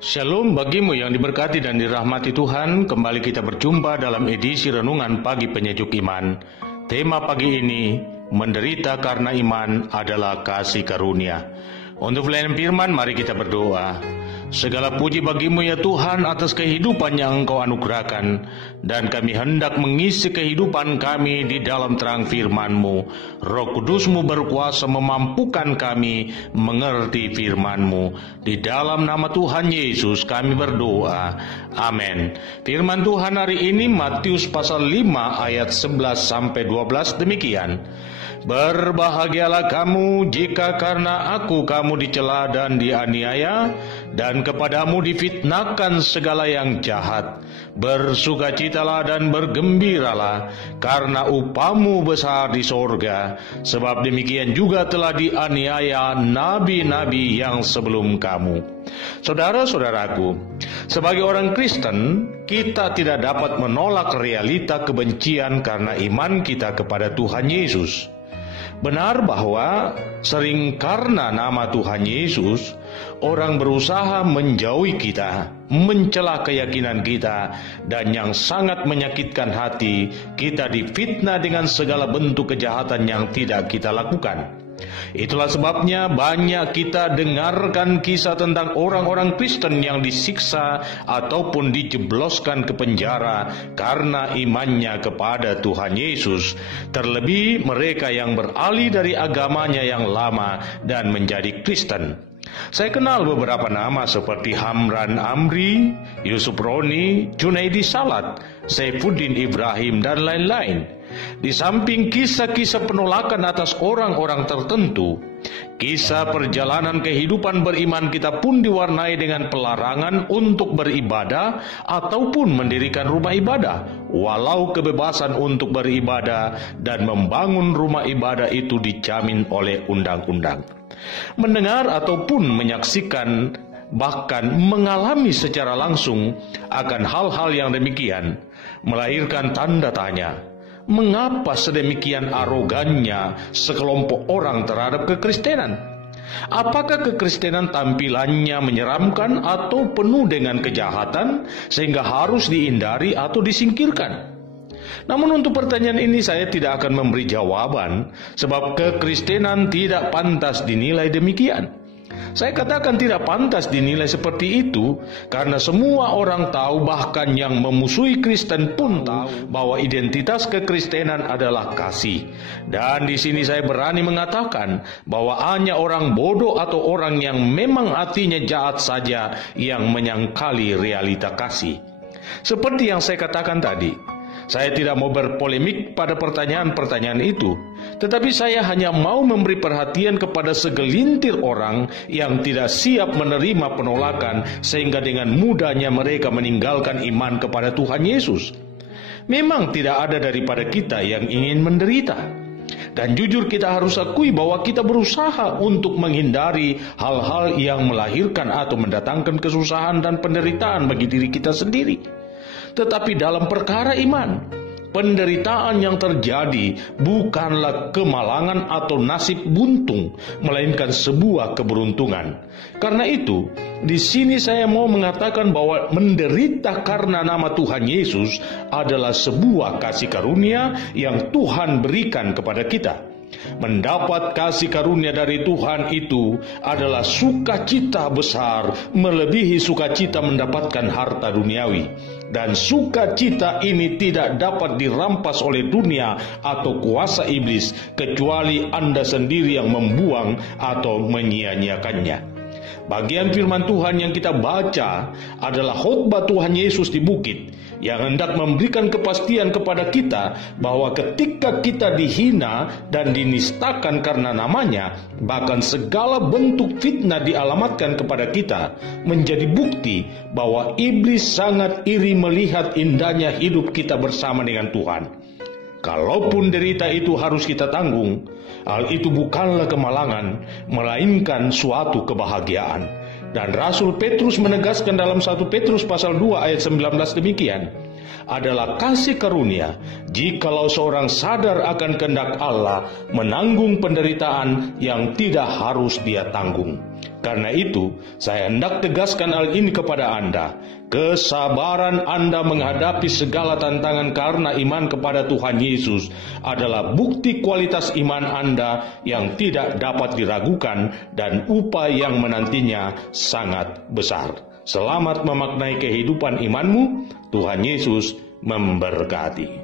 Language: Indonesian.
Shalom bagimu yang diberkati dan dirahmati Tuhan. Kembali kita berjumpa dalam edisi Renungan Pagi Penyejuk Iman. Tema pagi ini, menderita karena iman adalah kasih karunia. Untuk pelayanan firman, mari kita berdoa. Segala puji bagimu ya Tuhan atas kehidupan yang Engkau anugerahkan, dan kami hendak mengisi kehidupan kami di dalam terang firman-Mu. Roh Kudus-Mu berkuasa memampukan kami mengerti firman-Mu. Di dalam nama Tuhan Yesus kami berdoa. Amin. Firman Tuhan hari ini Matius pasal 5 ayat 11-12 demikian. Berbahagialah kamu jika karena aku kamu dicela dan dianiaya, dan kepadamu difitnahkan segala yang jahat. Bersukacitalah dan bergembiralah, karena upahmu besar di sorga, sebab demikian juga telah dianiaya nabi-nabi yang sebelum kamu. Saudara-saudaraku, sebagai orang Kristen, kita tidak dapat menolak realita kebencian karena iman kita kepada Tuhan Yesus. Benar bahwa sering karena nama Tuhan Yesus, orang berusaha menjauhi kita, mencela keyakinan kita, dan yang sangat menyakitkan hati, kita difitnah dengan segala bentuk kejahatan yang tidak kita lakukan. Itulah sebabnya banyak kita dengarkan kisah tentang orang-orang Kristen yang disiksa ataupun dijebloskan ke penjara karena imannya kepada Tuhan Yesus. Terlebih mereka yang beralih dari agamanya yang lama dan menjadi Kristen. Saya kenal beberapa nama seperti Hamran Amri, Yusuf Roni, Junaidi Salat, Saifuddin Ibrahim, dan lain-lain. Di samping kisah-kisah penolakan atas orang-orang tertentu, kisah perjalanan kehidupan beriman kita pun diwarnai dengan pelarangan untuk beribadah ataupun mendirikan rumah ibadah, walau kebebasan untuk beribadah dan membangun rumah ibadah itu dijamin oleh undang-undang. Mendengar ataupun menyaksikan, bahkan mengalami secara langsung akan hal-hal yang demikian melahirkan tanda tanya. Mengapa sedemikian arogannya sekelompok orang terhadap kekristenan? Apakah kekristenan tampilannya menyeramkan atau penuh dengan kejahatan sehingga harus dihindari atau disingkirkan? Namun untuk pertanyaan ini saya tidak akan memberi jawaban, sebab kekristenan tidak pantas dinilai demikian. Saya katakan tidak pantas dinilai seperti itu karena semua orang tahu, bahkan yang memusuhi Kristen pun tahu bahwa identitas kekristenan adalah kasih. Dan di sini saya berani mengatakan bahwa hanya orang bodoh atau orang yang memang hatinya jahat saja yang menyangkali realita kasih. Seperti yang saya katakan tadi, saya tidak mau berpolemik pada pertanyaan-pertanyaan itu, tetapi saya hanya mau memberi perhatian kepada segelintir orang yang tidak siap menerima penolakan sehingga dengan mudahnya mereka meninggalkan iman kepada Tuhan Yesus. Memang tidak ada daripada kita yang ingin menderita. Dan jujur kita harus akui bahwa kita berusaha untuk menghindari hal-hal yang melahirkan atau mendatangkan kesusahan dan penderitaan bagi diri kita sendiri. Tetapi dalam perkara iman, penderitaan yang terjadi bukanlah kemalangan atau nasib buntung, melainkan sebuah keberuntungan. Karena itu, di sini saya mau mengatakan bahwa menderita karena nama Tuhan Yesus adalah sebuah kasih karunia yang Tuhan berikan kepada kita. Mendapat kasih karunia dari Tuhan itu adalah sukacita besar, melebihi sukacita mendapatkan harta duniawi. Dan sukacita ini tidak dapat dirampas oleh dunia atau kuasa iblis, kecuali Anda sendiri yang membuang atau menyia-nyiakannya. Bagian firman Tuhan yang kita baca adalah khotbah Tuhan Yesus di bukit, yang hendak memberikan kepastian kepada kita bahwa ketika kita dihina dan dinistakan karena namanya, bahkan segala bentuk fitnah dialamatkan kepada kita, menjadi bukti bahwa iblis sangat iri melihat indahnya hidup kita bersama dengan Tuhan. Kalaupun derita itu harus kita tanggung, hal itu bukanlah kemalangan, melainkan suatu kebahagiaan. Dan Rasul Petrus menegaskan dalam 1 Petrus pasal 2 ayat 19 demikian, adalah kasih karunia jikalau seorang sadar akan kehendak Allah menanggung penderitaan yang tidak harus dia tanggung. Karena itu, saya hendak tegaskan hal ini kepada Anda. Kesabaran Anda menghadapi segala tantangan karena iman kepada Tuhan Yesus adalah bukti kualitas iman Anda yang tidak dapat diragukan dan upah yang menantinya sangat besar. Selamat memaknai kehidupan imanmu. Tuhan Yesus memberkati.